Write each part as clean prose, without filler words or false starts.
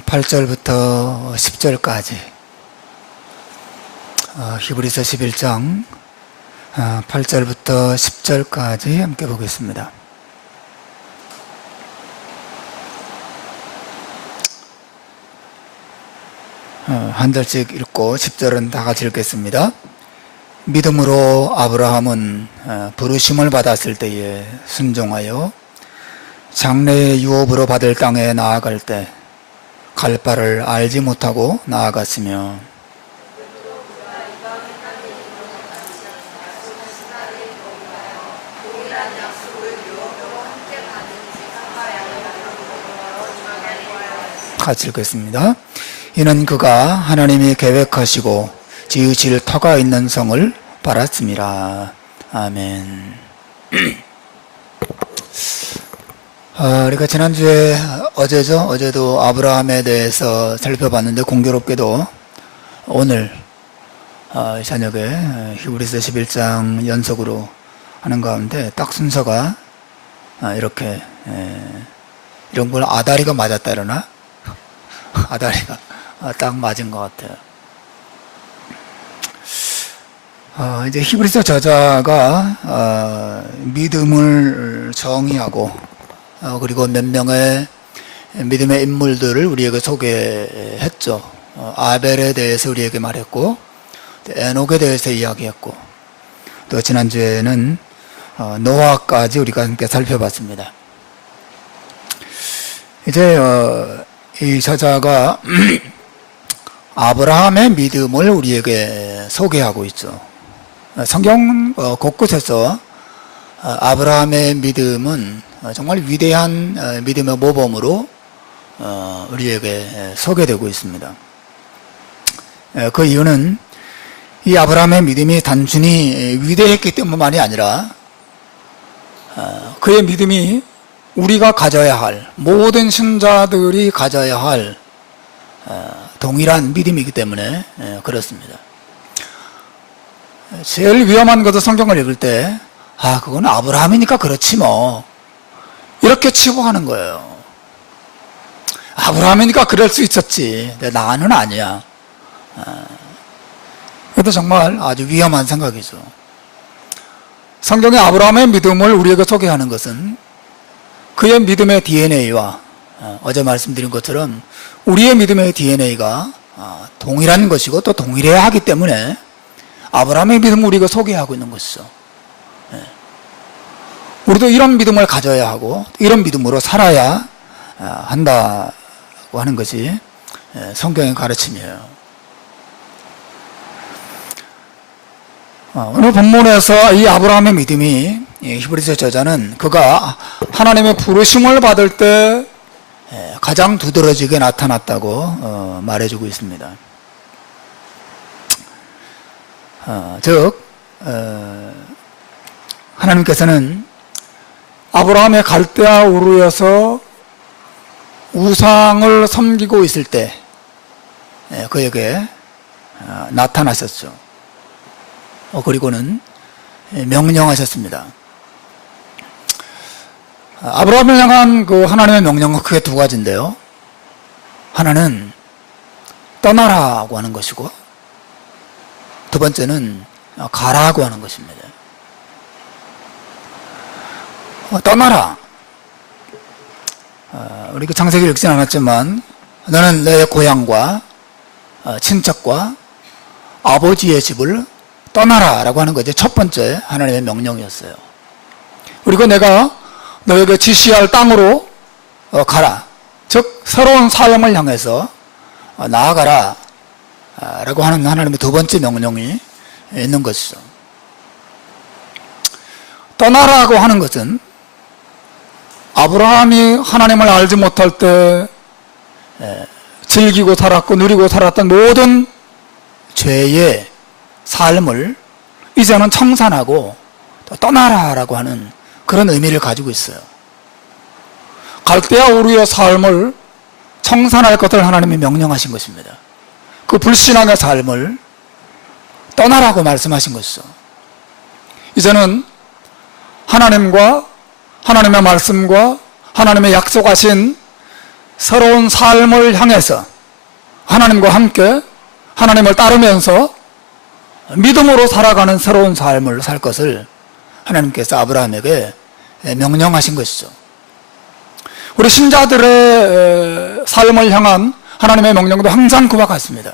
8절부터 10절까지 히브리서 11장 8절부터 10절까지 함께 보겠습니다. 한 절씩 읽고 10절은 다 같이 읽겠습니다. 믿음으로 아브라함은 부르심을 받았을 때에 순종하여 장래의 유업으로 받을 땅에 나아갈 때 갈 바를 알지 못하고 나아갔으며 같이 읽겠습니다. 이는 그가 하나님이 계획하시고 지으실 터가 있는 성을 바랐습니다. 아멘. 우리가 지난주에 어제도 아브라함에 대해서 살펴봤는데 공교롭게도 오늘 저녁에 히브리서 11장 연속으로 하는 가운데 딱 순서가 이렇게 이런 걸 아다리가 맞았다 이러나? 아다리가 딱 맞은 것 같아요. 이제 히브리서 저자가 믿음을 정의하고 그리고 몇 명의 믿음의 인물들을 우리에게 소개했죠. 아벨에 대해서 우리에게 말했고, 에녹에 대해서 이야기했고, 또 지난주에는 노아까지 우리가 함께 살펴봤습니다. 이제 이 저자가 아브라함의 믿음을 우리에게 소개하고 있죠. 성경 곳곳에서 아브라함의 믿음은 정말 위대한 믿음의 모범으로 우리에게 소개되고 있습니다. 그 이유는 이 아브라함의 믿음이 단순히 위대했기 때문만이 아니라 그의 믿음이 우리가 가져야 할, 모든 신자들이 가져야 할 동일한 믿음이기 때문에 그렇습니다. 제일 위험한 것은 성경을 읽을 때 그건 아브라함이니까 그렇지 뭐 이렇게 치부하는 거예요. 아브라함이니까 그럴 수 있었지. 근데 나는 아니야. 그것도 정말 아주 위험한 생각이죠. 성경의 아브라함의 믿음을 우리에게 소개하는 것은 그의 믿음의 DNA와 어제 말씀드린 것처럼 우리의 믿음의 DNA가 동일한 것이고 또 동일해야 하기 때문에 아브라함의 믿음을 우리가 소개하고 있는 것이죠. 우리도 이런 믿음을 가져야 하고 이런 믿음으로 살아야 한다고 하는 것이 성경의 가르침이에요. 오늘 본문에서 이 아브라함의 믿음이 히브리서 저자는 그가 하나님의 부르심을 받을 때 가장 두드러지게 나타났다고 말해주고 있습니다. 즉 하나님께서는 아브라함의 갈대아 우르에서 우상을 섬기고 있을 때 그에게 나타나셨죠. 그리고는 명령하셨습니다. 아브라함을 향한 그 하나님의 명령은 크게 두 가지인데요. 하나는 떠나라고 하는 것이고 두 번째는 가라고 하는 것입니다. 떠나라. 우리 그 창세기를 읽진 않았지만 너는 내 고향과 친척과 아버지의 집을 떠나라 라고 하는 것이 첫 번째 하나님의 명령이었어요. 그리고 내가 너에게 지시할 땅으로 가라. 즉 새로운 삶을 향해서 나아가라 라고 하는 하나님의 두 번째 명령이 있는 것이죠. 떠나라고 하는 것은 아브라함이 하나님을 알지 못할 때 즐기고 살았고 누리고 살았던 모든 죄의 삶을 이제는 청산하고 떠나라라고 하는 그런 의미를 가지고 있어요. 갈대아 우르의 삶을 청산할 것을 하나님이 명령하신 것입니다. 그 불신앙의 삶을 떠나라고 말씀하신 것이죠. 이제는 하나님과 하나님의 말씀과 하나님의 약속하신 새로운 삶을 향해서 하나님과 함께 하나님을 따르면서 믿음으로 살아가는 새로운 삶을 살 것을 하나님께서 아브라함에게 명령하신 것이죠. 우리 신자들의 삶을 향한 하나님의 명령도 항상 그와 같습니다.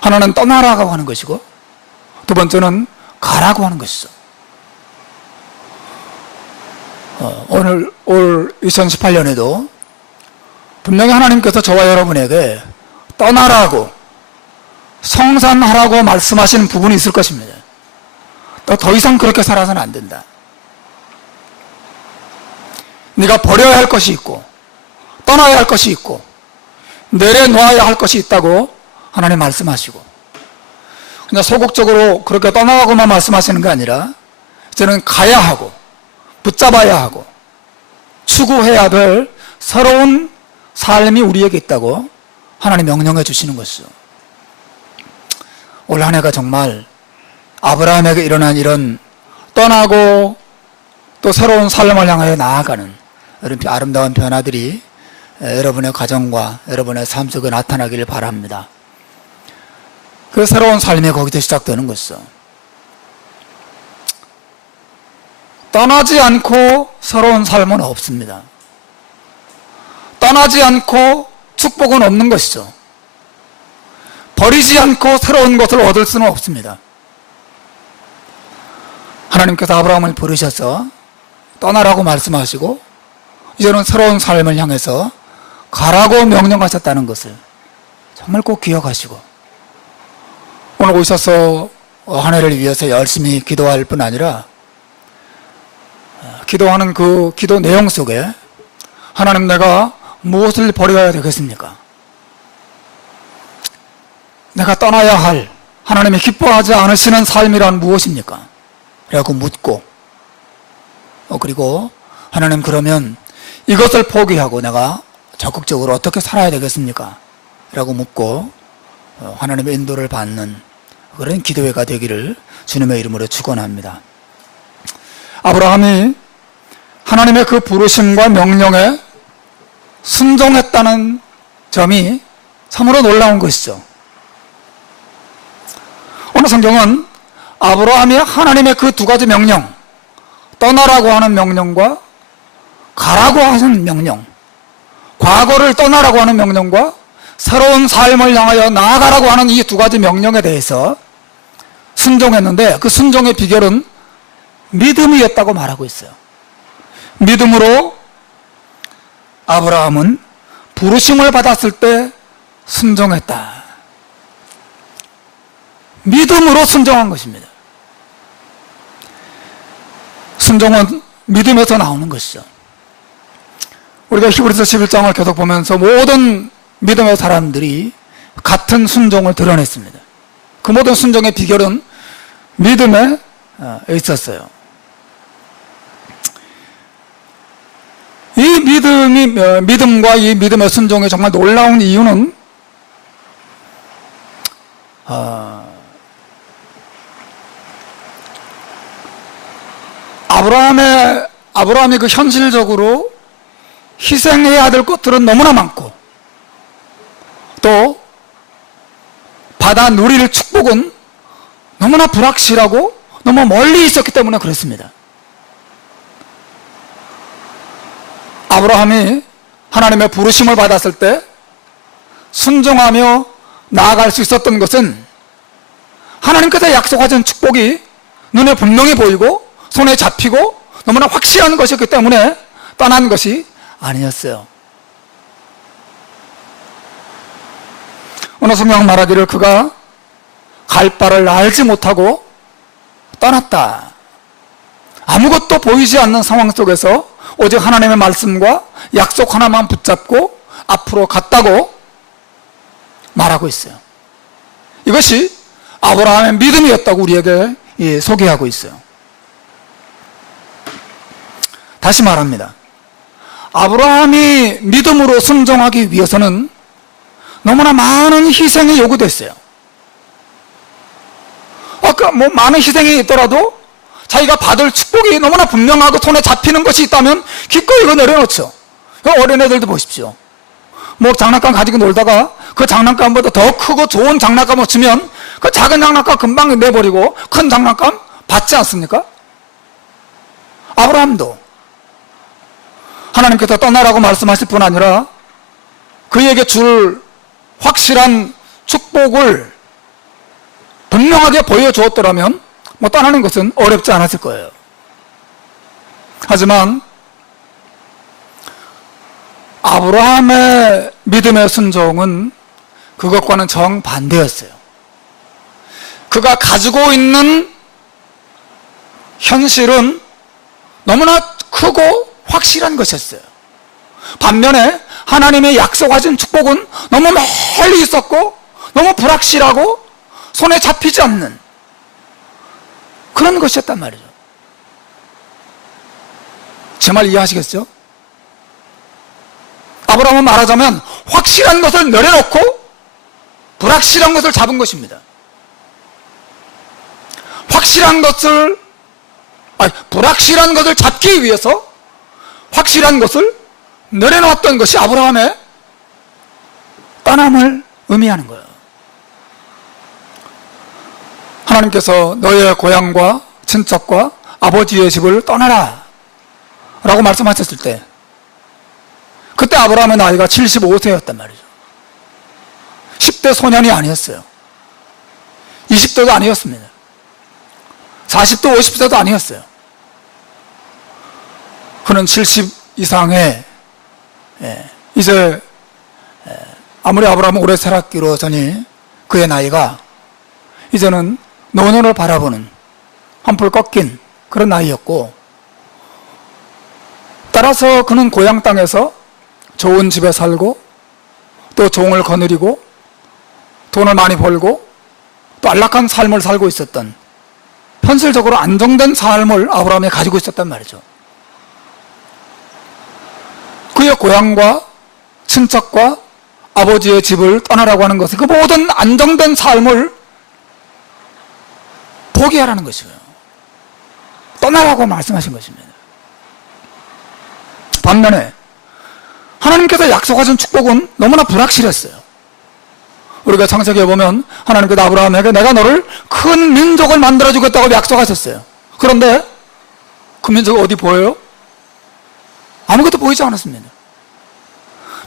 하나는 떠나라고 하는 것이고, 두 번째는 가라고 하는 것이죠. 올 2018년에도 분명히 하나님께서 저와 여러분에게 떠나라고, 성산하라고 말씀하시는 부분이 있을 것입니다. 더 이상 그렇게 살아서는 안 된다. 네가 버려야 할 것이 있고, 떠나야 할 것이 있고, 내려놓아야 할 것이 있다고 하나님 말씀하시고, 그냥 소극적으로 그렇게 떠나가고만 말씀하시는 게 아니라 이제는 가야 하고 붙잡아야 하고 추구해야 될 새로운 삶이 우리에게 있다고 하나님 명령해 주시는 것이죠. 올 한 해가 정말 아브라함에게 일어난 이런 떠나고 또 새로운 삶을 향하여 나아가는 이런 아름다운 변화들이 여러분의 가정과 여러분의 삶 속에 나타나기를 바랍니다. 그 새로운 삶이 거기서 시작되는 것이죠. 떠나지 않고 새로운 삶은 없습니다. 떠나지 않고 축복은 없는 것이죠. 버리지 않고 새로운 것을 얻을 수는 없습니다. 하나님께서 아브라함을 부르셔서 떠나라고 말씀하시고 이제는 새로운 삶을 향해서 가라고 명령하셨다는 것을 정말 꼭 기억하시고, 오늘 오셔서 한 해를 위해서 열심히 기도할 뿐 아니라 기도하는 그 기도 내용 속에 하나님, 내가 무엇을 버려야 되겠습니까? 내가 떠나야 할 하나님이 기뻐하지 않으시는 삶이란 무엇입니까? 라고 묻고, 그리고 하나님, 그러면 이것을 포기하고 내가 적극적으로 어떻게 살아야 되겠습니까? 라고 묻고 하나님의 인도를 받는 그런 기도회가 되기를 주님의 이름으로 축원합니다. 아브라함이 하나님의 그 부르심과 명령에 순종했다는 점이 참으로 놀라운 것이죠. 오늘 성경은 아브라함이 하나님의 그 두 가지 명령, 떠나라고 하는 명령과 가라고 하는 명령, 과거를 떠나라고 하는 명령과 새로운 삶을 향하여 나아가라고 하는 이 두 가지 명령에 대해서 순종했는데, 그 순종의 비결은 믿음이었다고 말하고 있어요. 믿음으로 아브라함은 부르심을 받았을 때 순종했다. 믿음으로 순종한 것입니다. 순종은 믿음에서 나오는 것이죠. 우리가 히브리서 11장을 계속 보면서 모든 믿음의 사람들이 같은 순종을 드러냈습니다. 그 모든 순종의 비결은 믿음에 있었어요. 이 믿음과 이 믿음의 순종이 정말 놀라운 이유는 아브라함이 그 현실적으로 희생해야 될 것들은 너무나 많고, 또 받아 누릴 축복은 너무나 불확실하고 너무 멀리 있었기 때문에 그렇습니다. 아브라함이 하나님의 부르심을 받았을 때 순종하며 나아갈 수 있었던 것은 하나님께서 약속하신 축복이 눈에 분명히 보이고 손에 잡히고 너무나 확실한 것이었기 때문에 떠난 것이 아니었어요. 오늘 성경 말하기를 그가 갈 바를 알지 못하고 떠났다. 아무것도 보이지 않는 상황 속에서 오직 하나님의 말씀과 약속 하나만 붙잡고 앞으로 갔다고 말하고 있어요. 이것이 아브라함의 믿음이었다고 우리에게 소개하고 있어요. 다시 말합니다. 아브라함이 믿음으로 순종하기 위해서는 너무나 많은 희생이 요구됐어요. 아까 많은 희생이 있더라도 자기가 받을 축복이 너무나 분명하고 손에 잡히는 것이 있다면 기꺼이 이거 내려놓죠. 어린애들도 보십시오. 뭐 장난감 가지고 놀다가 그 장난감보다 더 크고 좋은 장난감을 주면 그 작은 장난감 금방 내버리고 큰 장난감 받지 않습니까? 아브라함도 하나님께서 떠나라고 말씀하실 뿐 아니라 그에게 줄 확실한 축복을 분명하게 보여주었더라면 뭐 떠나는 것은 어렵지 않았을 거예요. 하지만 아브라함의 믿음의 순종은 그것과는 정반대였어요. 그가 가지고 있는 현실은 너무나 크고 확실한 것이었어요. 반면에 하나님의 약속하신 축복은 너무 멀리 있었고 너무 불확실하고 손에 잡히지 않는 그런 것이었단 말이죠. 제 말 이해하시겠죠? 아브라함은 말하자면 확실한 것을 내려놓고 불확실한 것을 잡은 것입니다. 불확실한 것을 잡기 위해서 확실한 것을 내려놓았던 것이 아브라함의 떠남을 의미하는 거예요. 하나님께서 너의 고향과 친척과 아버지의 집을 떠나라 라고 말씀하셨을 때 그때 아브라함의 나이가 75세였단 말이죠. 10대 소년이 아니었어요. 20대도 아니었습니다. 40대 50대도 아니었어요. 그는 70 이상의 이제 아무리 아브라함은 오래 살았기로 하니 그의 나이가 이제는 노년을 바라보는 한풀 꺾인 그런 나이였고, 따라서 그는 고향 땅에서 좋은 집에 살고 또 종을 거느리고 돈을 많이 벌고 또 안락한 삶을 살고 있었던, 현실적으로 안정된 삶을 아브라함이 가지고 있었단 말이죠. 그의 고향과 친척과 아버지의 집을 떠나라고 하는 것은 그 모든 안정된 삶을 포기하라는 것이고요. 떠나라고 말씀하신 것입니다. 반면에 하나님께서 약속하신 축복은 너무나 불확실했어요. 우리가 창세기에 보면 하나님께서 아브라함에게 내가 너를 큰 민족을 만들어주겠다고 약속하셨어요. 그런데 그 민족이 어디 보여요? 아무것도 보이지 않았습니다.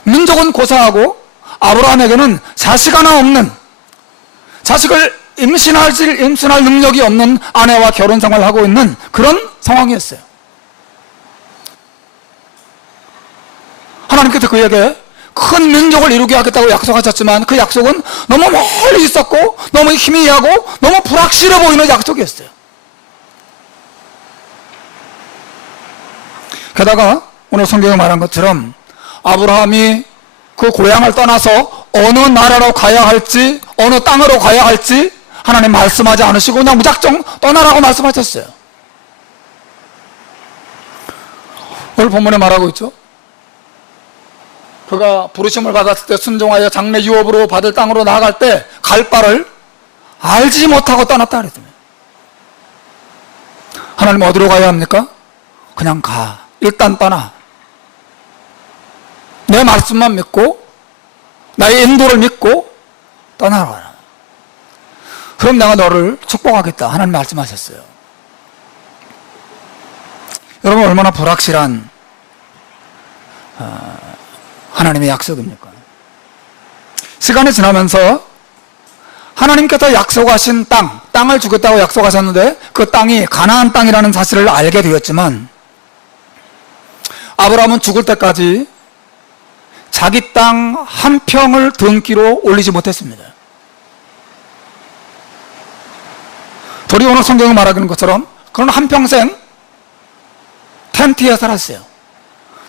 민족은 고사하고 아브라함에게는 자식 하나 없는, 자식을 임신할 능력이 없는 아내와 결혼 생활을 하고 있는 그런 상황이었어요. 하나님께서 그에게 큰 민족을 이루게 하겠다고 약속하셨지만 그 약속은 너무 멀리 있었고 너무 희미하고 너무 불확실해 보이는 약속이었어요. 게다가 오늘 성경에 말한 것처럼 아브라함이 그 고향을 떠나서 어느 나라로 가야 할지, 어느 땅으로 가야 할지 하나님 말씀하지 않으시고 그냥 무작정 떠나라고 말씀하셨어요. 오늘 본문에 말하고 있죠. 그가 부르심을 받았을 때 순종하여 장래 유업으로 받을 땅으로 나아갈 때 갈 바를 알지 못하고 떠났다 그랬습니다. 하나님 어디로 가야 합니까? 그냥 가. 일단 떠나. 내 말씀만 믿고 나의 인도를 믿고 떠나라. 그럼 내가 너를 축복하겠다. 하나님 말씀하셨어요. 여러분, 얼마나 불확실한 하나님의 약속입니까? 시간이 지나면서 하나님께서 약속하신 땅을 주겠다고 약속하셨는데 그 땅이 가나안 땅이라는 사실을 알게 되었지만 아브라함은 죽을 때까지 자기 땅 한 평을 등기로 올리지 못했습니다. 도리 오늘 성경이 말하는 것처럼 그는 한평생 텐트에 살았어요.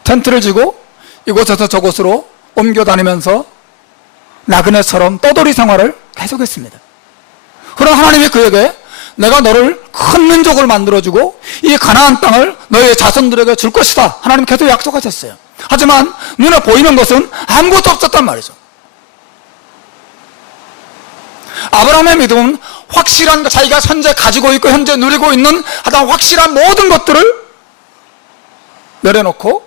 텐트를 지고 이곳에서 저곳으로 옮겨 다니면서 나그네처럼 떠돌이 생활을 계속했습니다. 그러나 하나님이 그에게 내가 너를 큰 민족을 만들어주고 이 가나안 땅을 너의 자손들에게 줄 것이다. 하나님 계속 약속하셨어요. 하지만 눈에 보이는 것은 아무것도 없었단 말이죠. 아브라함의 믿음은 확실한 자기가 현재 가지고 있고 현재 누리고 있는 가장 확실한 모든 것들을 내려놓고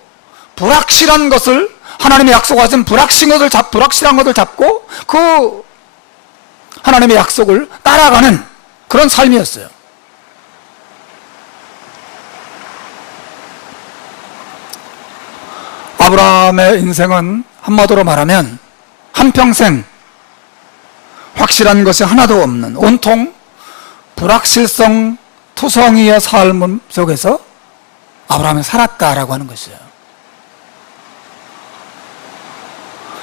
불확실한 것을, 하나님의 약속하신 불확실한 것을 잡고 그 하나님의 약속을 따라가는 그런 삶이었어요. 아브라함의 인생은 한마디로 말하면 한평생 확실한 것이 하나도 없는 온통 불확실성 투성이의 삶 속에서 아브라함이 살았다라고 하는 것이에요.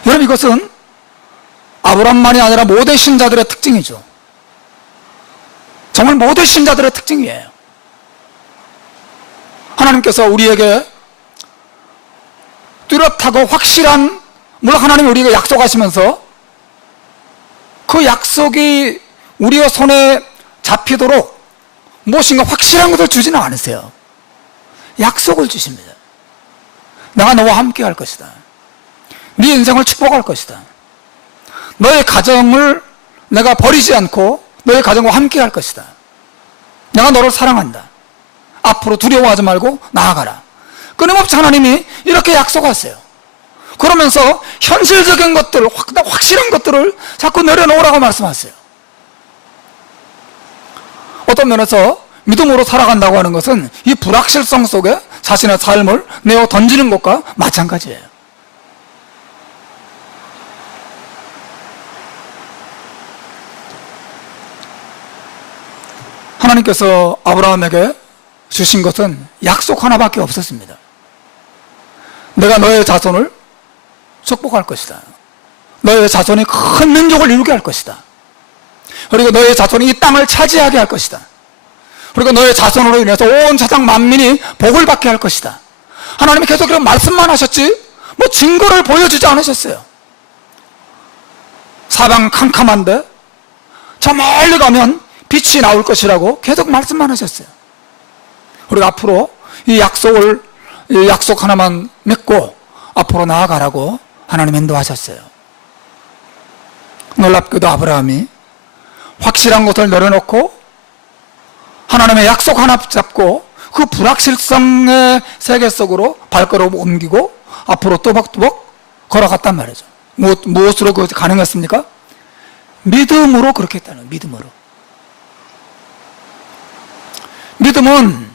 여러분, 이것은 아브라함만이 아니라 모든 신자들의 특징이죠. 정말 모든 신자들의 특징이에요. 하나님께서 우리에게 뚜렷하고 확실한, 물론 하나님이 우리에게 약속하시면서 그 약속이 우리의 손에 잡히도록 무엇인가 확실한 것을 주지는 않으세요. 약속을 주십니다. 내가 너와 함께 할 것이다. 네 인생을 축복할 것이다. 너의 가정을 내가 버리지 않고 너의 가정과 함께 할 것이다. 내가 너를 사랑한다. 앞으로 두려워하지 말고 나아가라. 끊임없이 하나님이 이렇게 약속하세요. 그러면서 현실적인 것들, 확실한 것들을 자꾸 내려놓으라고 말씀하세요. 어떤 면에서 믿음으로 살아간다고 하는 것은 이 불확실성 속에 자신의 삶을 내어 던지는 것과 마찬가지예요. 하나님께서 아브라함에게 주신 것은 약속 하나밖에 없었습니다. 내가 너의 자손을 축복할 것이다. 너의 자손이 큰 민족을 이루게 할 것이다. 그리고 너의 자손이 이 땅을 차지하게 할 것이다. 그리고 너의 자손으로 인해서 온 세상 만민이 복을 받게 할 것이다. 하나님이 계속 그런 말씀만 하셨지 뭐 증거를 보여주지 않으셨어요. 사방 캄캄한데 저 멀리 가면 빛이 나올 것이라고 계속 말씀만 하셨어요. 우리가 앞으로 이 약속 하나만 맺고 앞으로 나아가라고 하나님 인도하셨어요. 놀랍게도 아브라함이 확실한 것을 내려놓고 하나님의 약속 하나 잡고 그 불확실성의 세계 속으로 발걸음을 옮기고 앞으로 또박또박 걸어갔단 말이죠. 무엇으로 그것이 가능했습니까? 믿음으로 그렇게 했다는, 믿음으로. 믿음은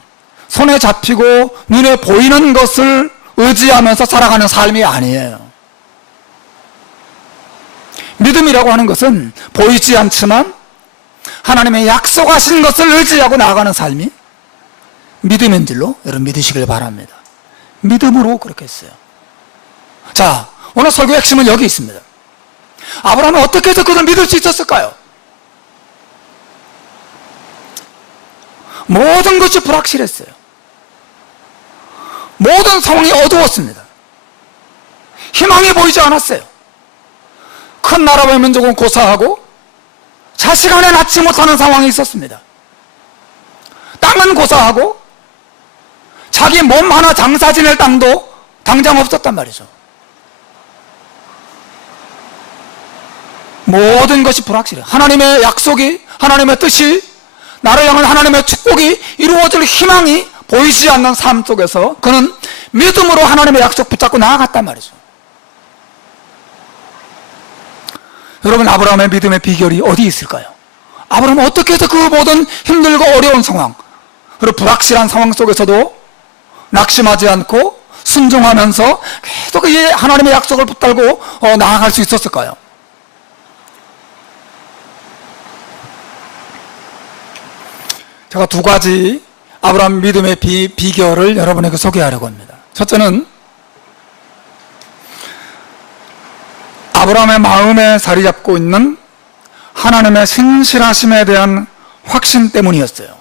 손에 잡히고 눈에 보이는 것을 의지하면서 살아가는 삶이 아니에요. 믿음이라고 하는 것은 보이지 않지만 하나님의 약속하신 것을 의지하고 나아가는 삶이 믿음인 줄로 여러분 믿으시길 바랍니다. 믿음으로 그렇게 했어요. 자, 오늘 설교의 핵심은 여기 있습니다. 아브라함은 어떻게 해서 그걸 믿을 수 있었을까요? 모든 것이 불확실했어요. 모든 상황이 어두웠습니다. 희망이 보이지 않았어요. 큰 나라와 민족은 고사하고 자식 안에 낳지 못하는 상황이 있었습니다. 땅은 고사하고 자기 몸 하나 장사 지낼 땅도 당장 없었단 말이죠. 모든 것이 불확실해요. 하나님의 약속이, 하나님의 뜻이, 나를 향한 하나님의 축복이 이루어질 희망이 보이지 않는 삶 속에서 그는 믿음으로 하나님의 약속 붙잡고 나아갔단 말이죠. 여러분, 아브라함의 믿음의 비결이 어디 있을까요? 아브라함은 어떻게 해서 그 모든 힘들고 어려운 상황, 그리고 불확실한 상황 속에서도 낙심하지 않고 순종하면서 계속 이 하나님의 약속을 붙들고 나아갈 수 있었을까요? 제가 두 가지 아브라함 믿음의 비결을 여러분에게 소개하려고 합니다. 첫째는 아브라함의 마음에 자리 잡고 있는 하나님의 신실하심에 대한 확신 때문이었어요.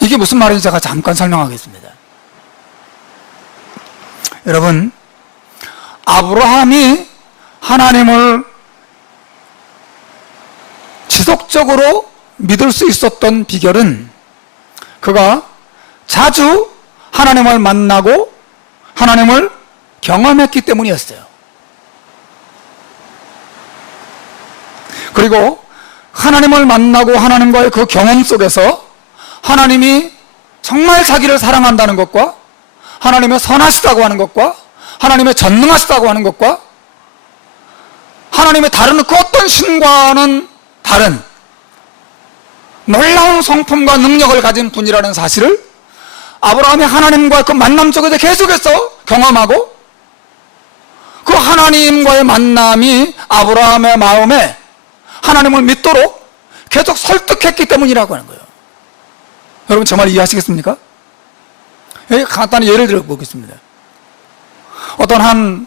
이게 무슨 말인지 제가 잠깐 설명하겠습니다. 여러분, 아브라함이 하나님을 지속적으로 믿을 수 있었던 비결은 그가 자주 하나님을 만나고 하나님을 경험했기 때문이었어요. 그리고 하나님을 만나고 하나님과의 그 경험 속에서 하나님이 정말 자기를 사랑한다는 것과 하나님의 선하시다고 하는 것과 하나님의 전능하시다고 하는 것과 하나님의 다른 그 어떤 신과는 다른 놀라운 성품과 능력을 가진 분이라는 사실을 아브라함이 하나님과 그 만남 속에서 계속해서 경험하고, 그 하나님과의 만남이 아브라함의 마음에 하나님을 믿도록 계속 설득했기 때문이라고 하는 거예요. 여러분 정말 이해하시겠습니까? 간단히 예를 들어 보겠습니다. 어떤 한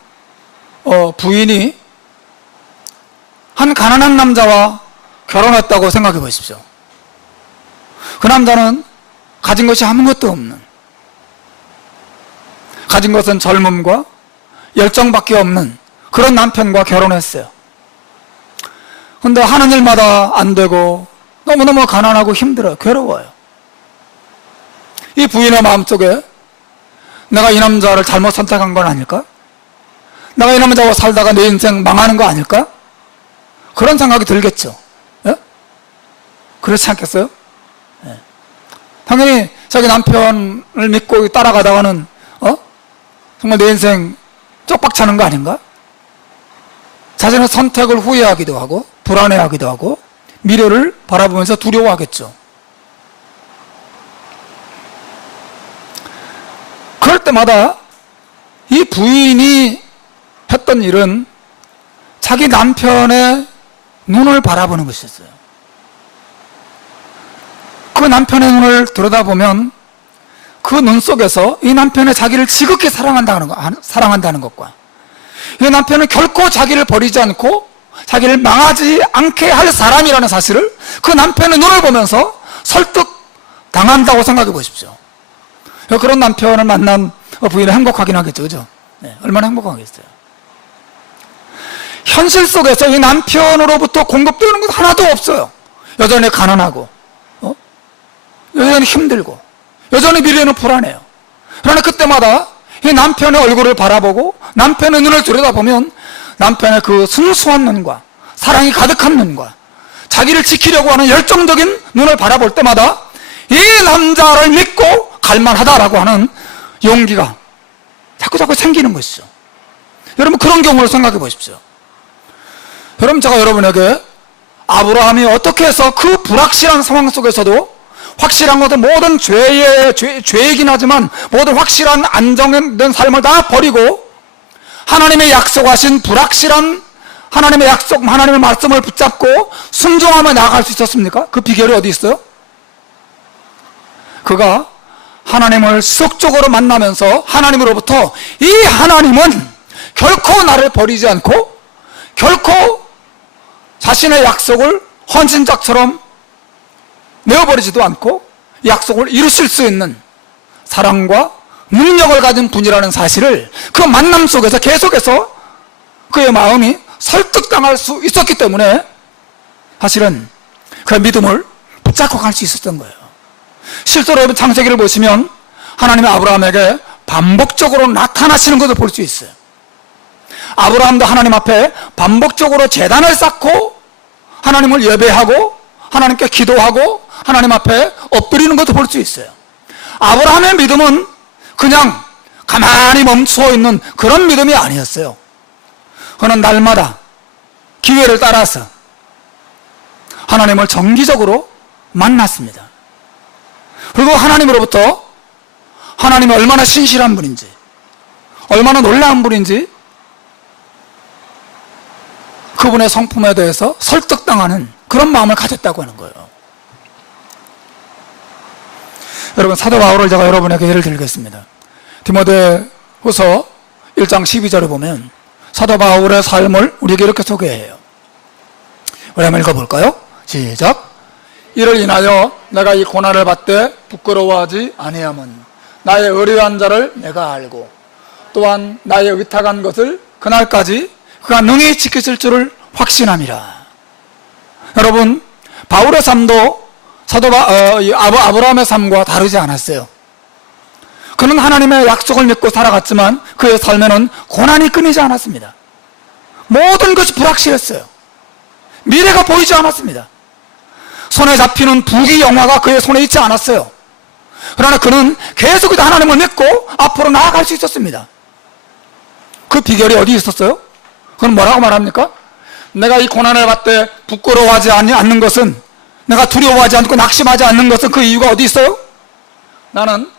부인이 한 가난한 남자와 결혼했다고 생각해 보십시오. 그 남자는 가진 것이 아무것도 없는, 가진 것은 젊음과 열정밖에 없는 그런 남편과 결혼했어요. 근데 하는 일마다 안 되고 너무너무 가난하고 힘들어요. 괴로워요. 이 부인의 마음속에 내가 이 남자를 잘못 선택한 건 아닐까? 내가 이 남자와 살다가 내 인생 망하는 거 아닐까? 그런 생각이 들겠죠. 예? 그렇지 않겠어요? 예. 당연히 자기 남편을 믿고 따라가다가는 정말 내 인생 쪽박차는 거 아닌가? 자신의 선택을 후회하기도 하고 불안해하기도 하고 미래를 바라보면서 두려워하겠죠. 그럴 때마다 이 부인이 했던 일은 자기 남편의 눈을 바라보는 것이었어요. 그 남편의 눈을 들여다보면 그 눈 속에서 이 남편의 자기를 지극히 사랑한다는 것과 이 남편은 결코 자기를 버리지 않고 자기를 망하지 않게 할 사람이라는 사실을 그 남편의 눈을 보면서 설득당한다고 생각해 보십시오. 그런 남편을 만난 부인은 행복하긴 하겠죠. 그죠? 네, 얼마나 행복하겠어요. 현실 속에서 이 남편으로부터 공급되는 것 하나도 없어요. 여전히 가난하고 여전히 힘들고 여전히 미래는 불안해요. 그러나 그때마다 이 남편의 얼굴을 바라보고 남편의 눈을 들여다보면 남편의 그 순수한 눈과 사랑이 가득한 눈과 자기를 지키려고 하는 열정적인 눈을 바라볼 때마다 이 남자를 믿고 갈만하다라고 하는 용기가 자꾸 생기는 것이죠. 여러분 그런 경우를 생각해 보십시오. 여러분 제가 여러분에게 아브라함이 어떻게 해서 그 불확실한 상황 속에서도 확실한 것은 모든 죄이긴 하지만 모든 확실한 안정된 삶을 다 버리고 하나님의 약속하신 불확실한 하나님의 약속, 하나님의 말씀을 붙잡고 순종하며 나아갈 수 있었습니까? 그 비결이 어디 있어요? 그가 하나님을 지속적으로 만나면서 하나님으로부터 이 하나님은 결코 나를 버리지 않고 결코 자신의 약속을 헌신짝처럼 내어버리지도 않고 약속을 이루실 수 있는 사랑과 능력을 가진 분이라는 사실을 그 만남 속에서 계속해서 그의 마음이 설득당할 수 있었기 때문에 사실은 그 믿음을 붙잡고 갈 수 있었던 거예요. 실제로 여러분 창세기를 보시면 하나님의 아브라함에게 반복적으로 나타나시는 것을 볼 수 있어요. 아브라함도 하나님 앞에 반복적으로 제단을 쌓고 하나님을 예배하고 하나님께 기도하고 하나님 앞에 엎드리는 것도 볼 수 있어요. 아브라함의 믿음은 그냥 가만히 멈추어 있는 그런 믿음이 아니었어요. 그는 날마다 기회를 따라서 하나님을 정기적으로 만났습니다. 그리고 하나님으로부터 하나님이 얼마나 신실한 분인지 얼마나 놀라운 분인지 그분의 성품에 대해서 설득당하는 그런 마음을 가졌다고 하는 거예요. 여러분 사도 바울을 제가 여러분에게 예를 들겠습니다. 디모데후서 1장 12절에 보면 사도 바울의 삶을 우리에게 이렇게 소개해요. 우리 한번 읽어볼까요? 시작. 이를 인하여 내가 이 고난을 받되 부끄러워하지 아니함은 나의 의뢰한 자를 내가 알고 또한 나의 위탁한 것을 그날까지 그가 능히 지키실 줄을 확신함이라. 여러분 바울의 삶도 아브라함의 삶과 다르지 않았어요. 그는 하나님의 약속을 믿고 살아갔지만 그의 삶에는 고난이 끊이지 않았습니다. 모든 것이 불확실했어요. 미래가 보이지 않았습니다. 손에 잡히는 부귀 영화가 그의 손에 있지 않았어요. 그러나 그는 계속 하나님을 믿고 앞으로 나아갈 수 있었습니다. 그 비결이 어디 있었어요? 그건 뭐라고 말합니까? 내가 이 고난을 받되 부끄러워하지 않는 것은, 내가 두려워하지 않고 낙심하지 않는 것은 그 이유가 어디 있어요? 나는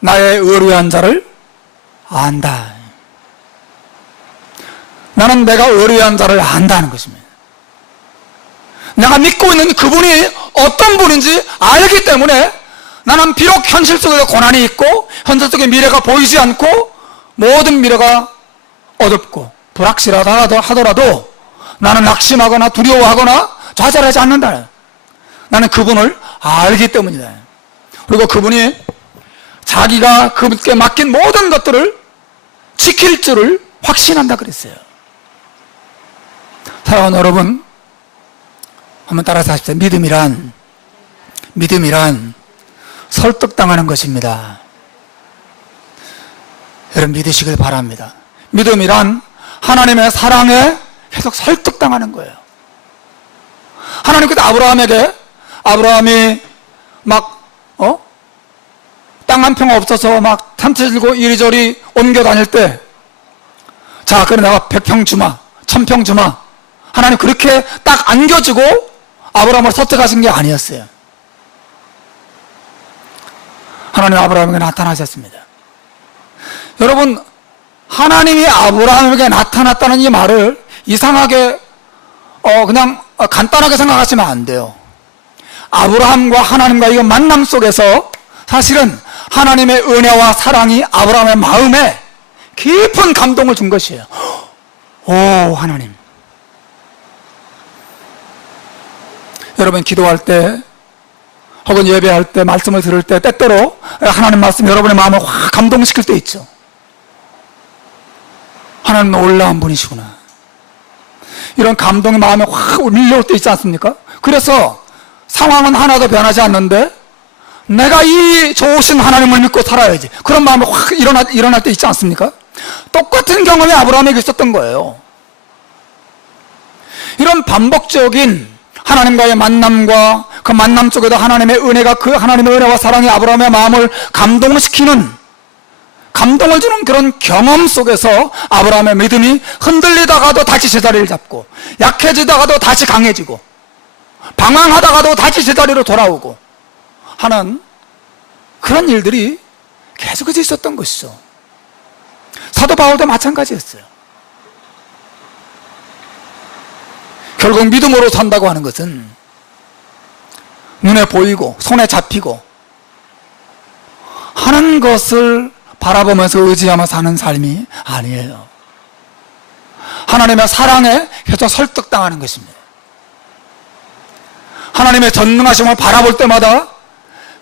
나의 의뢰한 자를 안다. 나는 내가 의뢰한 자를 안다는 것입니다. 내가 믿고 있는 그분이 어떤 분인지 알기 때문에 나는 비록 현실 속에 고난이 있고 현실 속에 미래가 보이지 않고 모든 미래가 어둡고 불확실하다 하더라도 나는 낙심하거나 두려워하거나 좌절하지 않는다. 나는 그분을 알기 때문이다. 그리고 그분이 자기가 그분께 맡긴 모든 것들을 지킬 줄을 확신한다 그랬어요. 사랑하는 여러분, 한번 따라서 하십시오. 믿음이란 설득당하는 것입니다. 여러분 믿으시길 바랍니다. 믿음이란 하나님의 사랑에 계속 설득당하는 거예요. 하나님께서 아브라함이 막 땅 한 평 없어서 막 탐채 들고 이리저리 옮겨 다닐 때, 자 그래 내가 100평 주마 1000평 주마, 하나님 그렇게 딱 안겨주고 아브라함을 선택하신 게 아니었어요. 하나님 아브라함에게 나타나셨습니다. 여러분, 하나님이 아브라함에게 나타났다는 이 말을 이상하게 그냥 간단하게 생각하시면 안 돼요. 아브라함과 하나님과 이 만남 속에서 사실은 하나님의 은혜와 사랑이 아브라함의 마음에 깊은 감동을 준 것이에요. 오, 하나님. 여러분 기도할 때 혹은 예배할 때 말씀을 들을 때 때때로 하나님 말씀 여러분의 마음을 확 감동시킬 때 있죠. 하나님 놀라운 분이시구나, 이런 감동이 마음에 확 밀려올 때 있지 않습니까? 그래서 상황은 하나도 변하지 않는데 내가 이 좋으신 하나님을 믿고 살아야지, 그런 마음이 확 일어날 때 있지 않습니까? 똑같은 경험이 아브라함에게 있었던 거예요. 이런 반복적인 하나님과의 만남과 그 만남 속에도 하나님의 은혜가, 그 하나님의 은혜와 사랑이 아브라함의 마음을 감동을 주는 그런 경험 속에서 아브라함의 믿음이 흔들리다가도 다시 제자리를 잡고, 약해지다가도 다시 강해지고, 방황하다가도 다시 제자리로 돌아오고 하는 그런 일들이 계속해서 있었던 것이죠. 사도 바울도 마찬가지였어요. 결국 믿음으로 산다고 하는 것은 눈에 보이고 손에 잡히고 하는 것을 바라보면서 의지하며 사는 삶이 아니에요. 하나님의 사랑에 계속 설득당하는 것입니다. 하나님의 전능하심을 바라볼 때마다,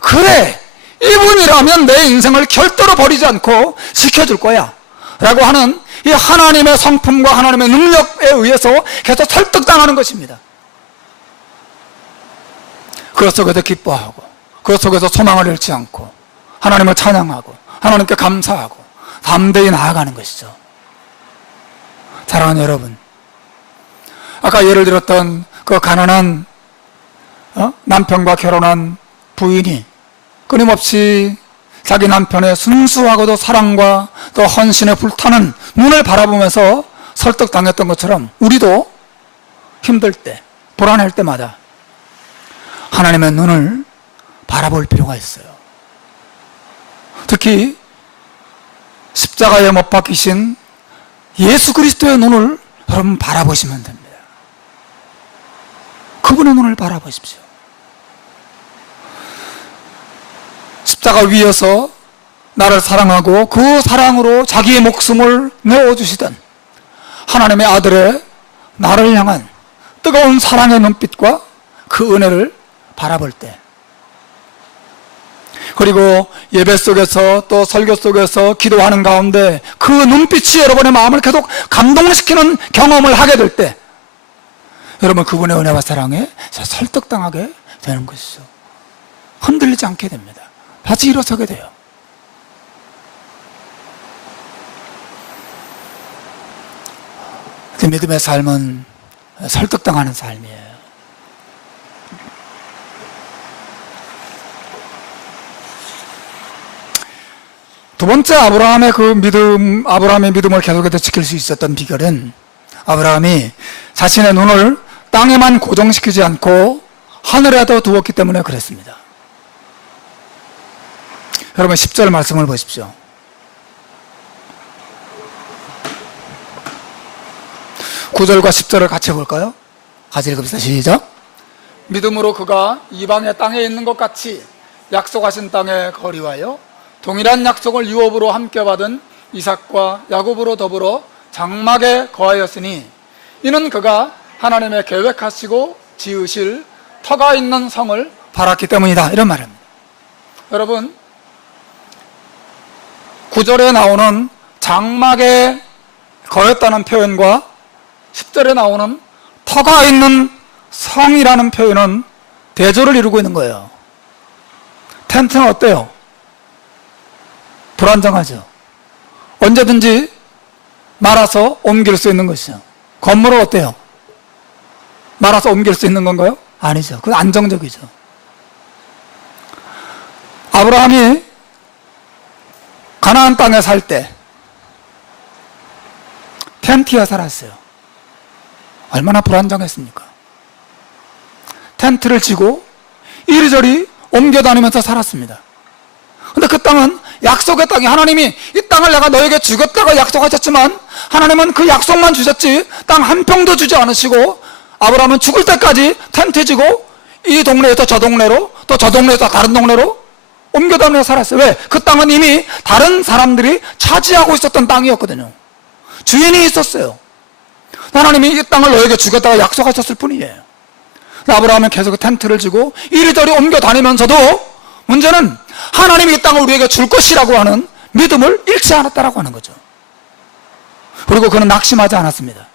그래, 이분이라면 내 인생을 절대로 버리지 않고 지켜줄 거야 라고 하는 이 하나님의 성품과 하나님의 능력에 의해서 계속 설득당하는 것입니다. 그 속에서 기뻐하고, 그 속에서 소망을 잃지 않고 하나님을 찬양하고 하나님께 감사하고 담대히 나아가는 것이죠. 사랑하는 여러분, 아까 예를 들었던 그 가난한 남편과 결혼한 부인이 끊임없이 자기 남편의 순수하고도 사랑과 또 헌신에 불타는 눈을 바라보면서 설득당했던 것처럼 우리도 힘들 때, 불안할 때마다 하나님의 눈을 바라볼 필요가 있어요. 특히 십자가에 못 박히신 예수 그리스도의 눈을 여러분 바라보시면 됩니다. 그분의 눈을 바라보십시오. 십자가 위에서 나를 사랑하고 그 사랑으로 자기의 목숨을 내어주시던 하나님의 아들의 나를 향한 뜨거운 사랑의 눈빛과 그 은혜를 바라볼 때, 그리고 예배 속에서 또 설교 속에서 기도하는 가운데 그 눈빛이 여러분의 마음을 계속 감동시키는 경험을 하게 될 때, 여러분 그분의 은혜와 사랑에 설득당하게 되는 것이죠. 흔들리지 않게 됩니다. 다시 일어서게 돼요. 그 믿음의 삶은 설득당하는 삶이에요. 두 번째 아브라함의 믿음을 계속해서 지킬 수 있었던 비결은 아브라함이 자신의 눈을 땅에만 고정시키지 않고 하늘에도 두었기 때문에 그랬습니다. 여러분 10절 말씀을 보십시오. 9절과 10절을 같이 볼까요? 같이 읽읍시다. 시작. 믿음으로 그가 이방의 땅에 있는 것 같이 약속하신 땅에 거리하여 동일한 약속을 유업으로 함께 받은 이삭과 야곱으로 더불어 장막에 거하였으니 이는 그가 하나님의 계획하시고 지으실 터가 있는 성을 바랐기 때문이다. 이런 말입니다. 여러분 9절에 나오는 장막에 거했다는 표현과 10절에 나오는 터가 있는 성이라는 표현은 대조를 이루고 있는 거예요. 텐트는 어때요? 불안정하죠. 언제든지 말아서 옮길 수 있는 것이죠. 건물은 어때요? 말아서 옮길 수 있는 건가요? 아니죠. 그건 안정적이죠. 아브라함이 가나안 땅에 살 때 텐트에 살았어요. 얼마나 불안정했습니까? 텐트를 치고 이리저리 옮겨 다니면서 살았습니다. 근데 그 땅은 약속의 땅이, 하나님이 이 땅을 내가 너에게 주겠다고 약속하셨지만 하나님은 그 약속만 주셨지 땅 한 평도 주지 않으시고 아브라함은 죽을 때까지 텐트 치고 이 동네에서 저 동네로 또 저 동네에서 다른 동네로 옮겨 다니면서 살았어요. 왜? 그 땅은 이미 다른 사람들이 차지하고 있었던 땅이었거든요. 주인이 있었어요. 하나님이 이 땅을 너에게 주겠다고 약속하셨을 뿐이에요. 아브라함은 계속 텐트를 치고 이리저리 옮겨 다니면서도 문제는 하나님이 이 땅을 우리에게 줄 것이라고 하는 믿음을 잃지 않았다라고 하는 거죠. 그리고 그는 낙심하지 않았습니다.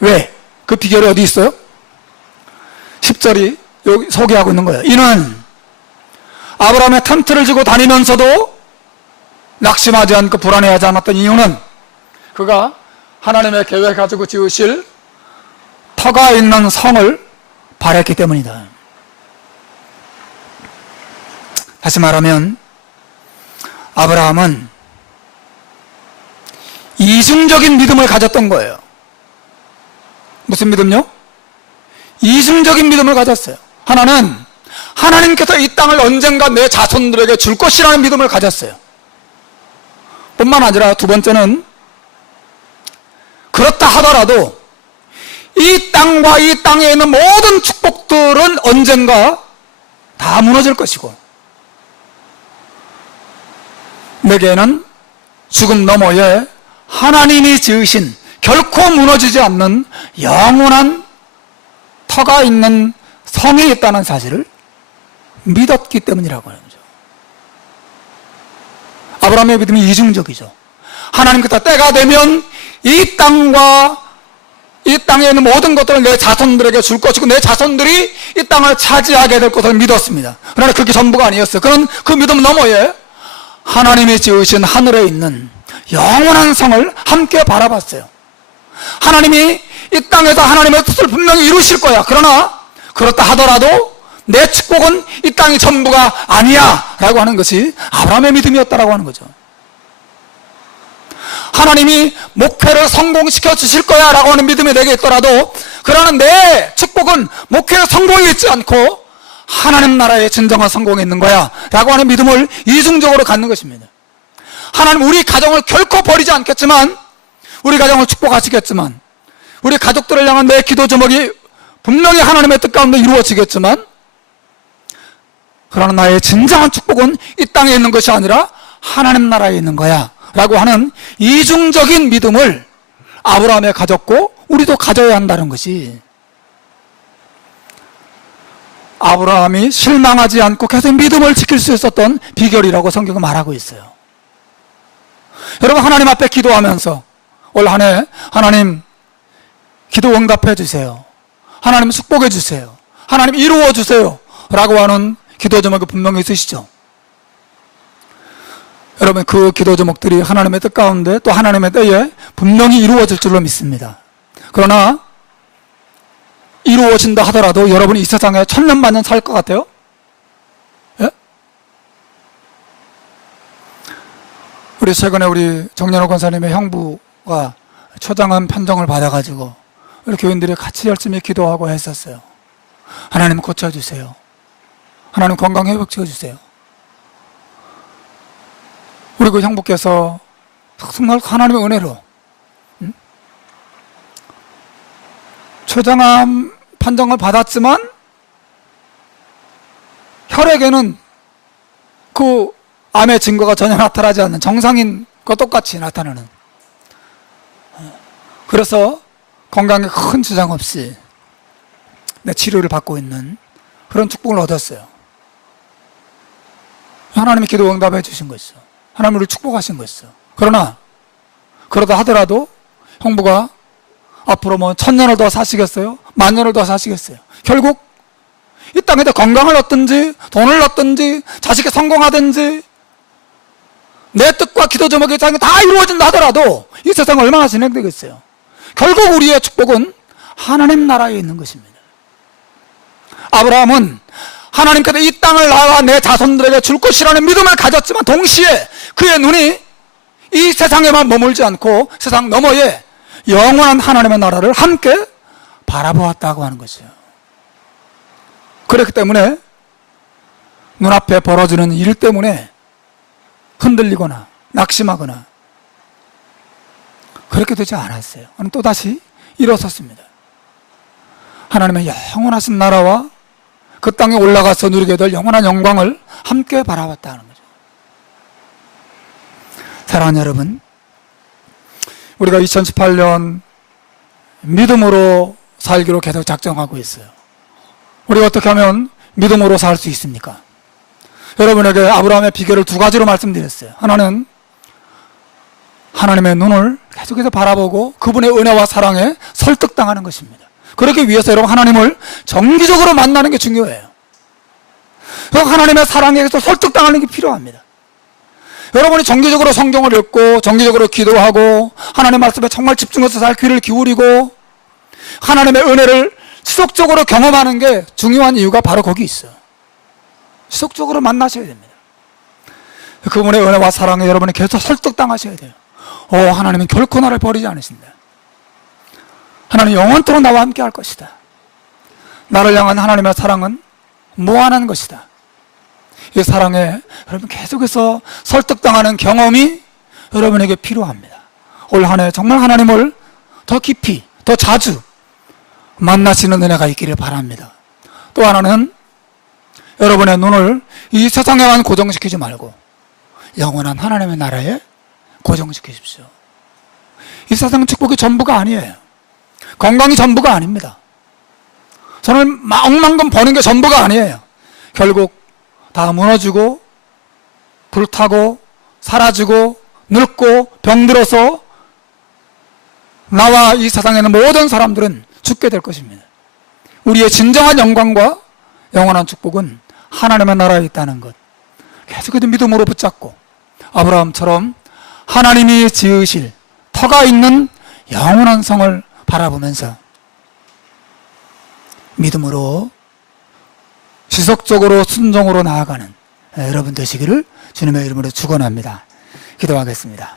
왜? 그 비결이 어디 있어요? 10절이 여기 소개하고 있는 거예요. 이는 아브라함의 텐트를 지고 다니면서도 낙심하지 않고 불안해하지 않았던 이유는 그가 하나님의 계획 가지고 지으실 터가 있는 성을 바랬기 때문이다. 다시 말하면 아브라함은 이중적인 믿음을 가졌던 거예요. 무슨 믿음요? 이중적인 믿음을 가졌어요. 하나는 하나님께서 이 땅을 언젠가 내 자손들에게 줄 것이라는 믿음을 가졌어요. 뿐만 아니라 두 번째는 그렇다 하더라도 이 땅과 이 땅에 있는 모든 축복들은 언젠가 다 무너질 것이고 내게는 죽음 너머에 하나님이 지으신 결코 무너지지 않는 영원한 터가 있는 성이 있다는 사실을 믿었기 때문이라고 하는 거죠. 아브라함의 믿음이 이중적이죠. 하나님께서 때가 되면 이 땅과 이 땅에 있는 모든 것들을 내 자손들에게 줄 것이고 내 자손들이 이 땅을 차지하게 될 것을 믿었습니다. 그러나 그게 전부가 아니었어요. 그런 그 믿음 너머에 하나님이 지으신 하늘에 있는 영원한 성을 함께 바라봤어요. 하나님이 이 땅에서 하나님의 뜻을 분명히 이루실 거야. 그러나 그렇다 하더라도 내 축복은 이 땅이 전부가 아니야 라고 하는 것이 아브라함의 믿음이었다라고 하는 거죠. 하나님이 목회를 성공시켜 주실 거야 라고 하는 믿음이 내게 있더라도 그러나 내 축복은 목회의 성공이 있지 않고 하나님 나라의 진정한 성공이 있는 거야 라고 하는 믿음을 이중적으로 갖는 것입니다. 하나님 우리 가정을 결코 버리지 않겠지만 우리 가정을 축복하시겠지만 우리 가족들을 향한 내 기도 제목이 분명히 하나님의 뜻 가운데 이루어지겠지만 그러나 나의 진정한 축복은 이 땅에 있는 것이 아니라 하나님 나라에 있는 거야 라고 하는 이중적인 믿음을 아브라함이 가졌고 우리도 가져야 한다는 것이 아브라함이 실망하지 않고 계속 믿음을 지킬 수 있었던 비결이라고 성경은 말하고 있어요. 여러분 하나님 앞에 기도하면서 올 한 해 하나님 기도 응답해 주세요. 하나님 축복해 주세요. 하나님 이루어 주세요 라고 하는 기도 제목이 분명히 있으시죠. 여러분 그 기도 제목들이 하나님의 뜻 가운데 또 하나님의 때에 분명히 이루어질 줄로 믿습니다. 그러나 이루어진다 하더라도 여러분이 이 세상에 천년만년 살 것 같아요? 예? 우리 최근에 우리 정연호 권사님의 형부가 초장암 판정을 받아가지고 우리 교인들이 같이 열심히 기도하고 했었어요. 하나님 고쳐주세요. 하나님 건강 회복시켜주세요. 우리 그 형부께서 정말 하나님의 은혜로 초장암 판정을 받았지만 혈액에는 그 암의 증거가 전혀 나타나지 않는 정상인 것 똑같이 나타나는, 그래서 건강에 큰 지장 없이 치료를 받고 있는 그런 축복을 얻었어요. 하나님이 기도 응답해 주신 것이죠. 하나님이 우리를 축복하신 것이죠. 그러나 그러다 하더라도 형부가 앞으로 뭐 1000년을 더 사시겠어요? 10,000년을 더 사시겠어요? 결국 이 땅에다 건강을 얻든지 돈을 얻든지 자식이 성공하든지 내 뜻과 기도 제목이 다 이루어진다 하더라도 이 세상은 얼마나 진행되겠어요? 결국 우리의 축복은 하나님 나라에 있는 것입니다. 아브라함은 하나님께서 이 땅을 나와 내 자손들에게 줄 것이라는 믿음을 가졌지만 동시에 그의 눈이 이 세상에만 머물지 않고 세상 너머에 영원한 하나님의 나라를 함께 바라보았다고 하는 것이에요. 그렇기 때문에 눈앞에 벌어지는 일 때문에 흔들리거나 낙심하거나 그렇게 되지 않았어요. 또다시 일어섰습니다. 하나님의 영원하신 나라와 그 땅에 올라가서 누리게 될 영원한 영광을 함께 바라봤다는 거죠. 사랑하는 여러분, 우리가 2018년 믿음으로 살기로 계속 작정하고 있어요. 우리가 어떻게 하면 믿음으로 살 수 있습니까? 여러분에게 아브라함의 비결을 2가지로 말씀드렸어요. 하나는 하나님의 눈을 계속해서 바라보고 그분의 은혜와 사랑에 설득당하는 것입니다. 그렇기 위해서 여러분 하나님을 정기적으로 만나는 게 중요해요. 하나님의 사랑에 계속 설득당하는 게 필요합니다. 여러분이 정기적으로 성경을 읽고 정기적으로 기도하고 하나님의 말씀에 정말 집중해서 살 귀를 기울이고 하나님의 은혜를 지속적으로 경험하는 게 중요한 이유가 바로 거기 있어요. 지속적으로 만나셔야 됩니다. 그분의 은혜와 사랑에 여러분이 계속 설득당하셔야 돼요. 하나님은 결코 나를 버리지 않으신다. 하나님 영원토록 나와 함께 할 것이다. 나를 향한 하나님의 사랑은 무한한 것이다. 이 사랑에 여러분 계속해서 설득당하는 경험이 여러분에게 필요합니다. 올 한 해 정말 하나님을 더 깊이, 더 자주 만나시는 은혜가 있기를 바랍니다. 또 하나는 여러분의 눈을 이 세상에만 고정시키지 말고 영원한 하나님의 나라에 고정시키십시오. 이 세상 축복이 전부가 아니에요. 건강이 전부가 아닙니다. 저는 억만금 버는 게 전부가 아니에요. 결국 다 무너지고 불타고 사라지고 늙고 병들어서 나와 이 세상에는 모든 사람들은 죽게 될 것입니다. 우리의 진정한 영광과 영원한 축복은 하나님의 나라에 있다는 것 계속해서 믿음으로 붙잡고 아브라함처럼 하나님이 지으실 터가 있는 영원한 성을 바라보면서 믿음으로 지속적으로 순종으로 나아가는 여러분 되시기를 주님의 이름으로 축원합니다. 기도하겠습니다.